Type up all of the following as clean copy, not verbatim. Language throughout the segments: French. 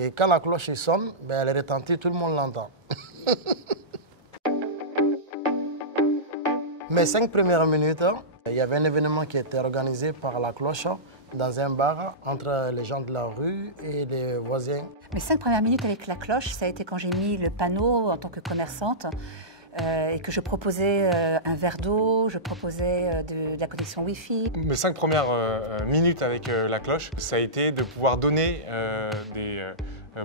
Et quand la cloche sonne, ben, elle retentit, tout le monde l'entend. Mes 5 premières minutes, il y avait un événement qui était organisé par la cloche dans un bar entre les gens de la rue et les voisins. Mes 5 premières minutes avec la cloche, ça a été quand j'ai mis le panneau en tant que commerçante et que je proposais un verre d'eau, je proposais de la connexion Wi-Fi. Mes 5 premières minutes avec la cloche, ça a été de pouvoir donner des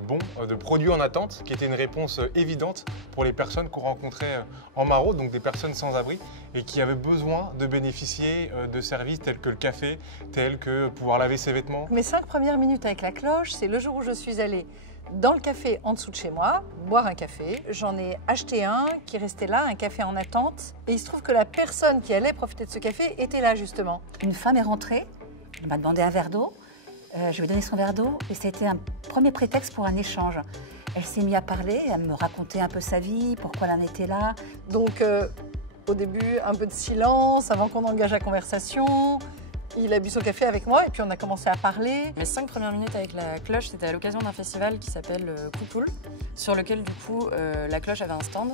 bons de produits en attente, qui était une réponse évidente pour les personnes qu'on rencontrait en Maraude, donc des personnes sans abri, et qui avaient besoin de bénéficier de services tels que le café, tels que pouvoir laver ses vêtements. Mes 5 premières minutes avec la cloche, c'est le jour où je suis allée dans le café en dessous de chez moi, boire un café. J'en ai acheté un qui restait là, un café en attente. Et il se trouve que la personne qui allait profiter de ce café était là justement. Une femme est rentrée, elle m'a demandé un verre d'eau. Je lui ai donné son verre d'eau et c'était un premier prétexte pour un échange. Elle s'est mise à parler, à me raconter un peu sa vie, pourquoi elle en était là. Donc au début, un peu de silence avant qu'on engage la conversation. Il a bu son café avec moi et puis on a commencé à parler. Mes 5 premières minutes avec la cloche, c'était à l'occasion d'un festival qui s'appelle Coupoule, sur lequel du coup la cloche avait un stand.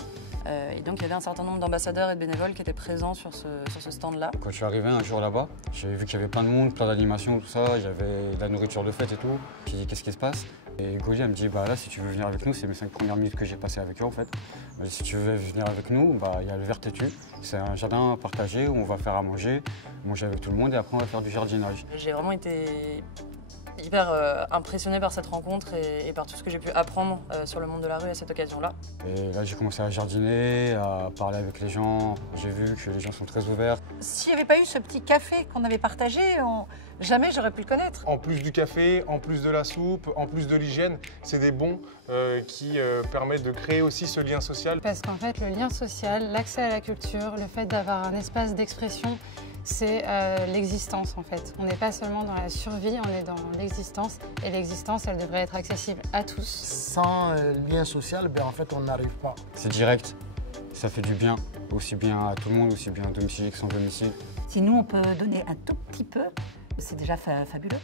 Et donc il y avait un certain nombre d'ambassadeurs et de bénévoles qui étaient présents sur ce stand-là. Quand je suis arrivé un jour là-bas, j'ai vu qu'il y avait plein de monde, plein d'animations, tout ça. Il y avait de la nourriture de fête et tout. J'ai dit qu'est-ce qui se passe? Et Gauthier elle me dit bah là si tu veux venir avec nous, c'est mes 5 premières minutes que j'ai passées avec eux en fait. Si tu veux venir avec nous, bah il y a le Vert Têtu. C'est un jardin partagé où on va faire à manger avec tout le monde et après on va faire du jardinage. J'ai vraiment été hyper impressionnée par cette rencontre et par tout ce que j'ai pu apprendre sur le monde de la rue à cette occasion-là. Et là j'ai commencé à jardiner, à parler avec les gens. J'ai vu que les gens sont très ouverts. S'il n'y avait pas eu ce petit café qu'on avait partagé, jamais j'aurais pu le connaître. En plus du café, en plus de la soupe, en plus de l'hygiène, c'est des bons qui permettent de créer aussi ce lien social. Parce qu'en fait, le lien social, l'accès à la culture, le fait d'avoir un espace d'expression, c'est l'existence en fait. On n'est pas seulement dans la survie, on est dans l'existence. Et l'existence, elle devrait être accessible à tous. Sans lien social, ben, en fait, on n'arrive pas. C'est direct, ça fait du bien, aussi bien à tout le monde, aussi bien à domicile que sans domicile. Si nous, on peut donner un tout petit peu, c'est déjà fabuleux.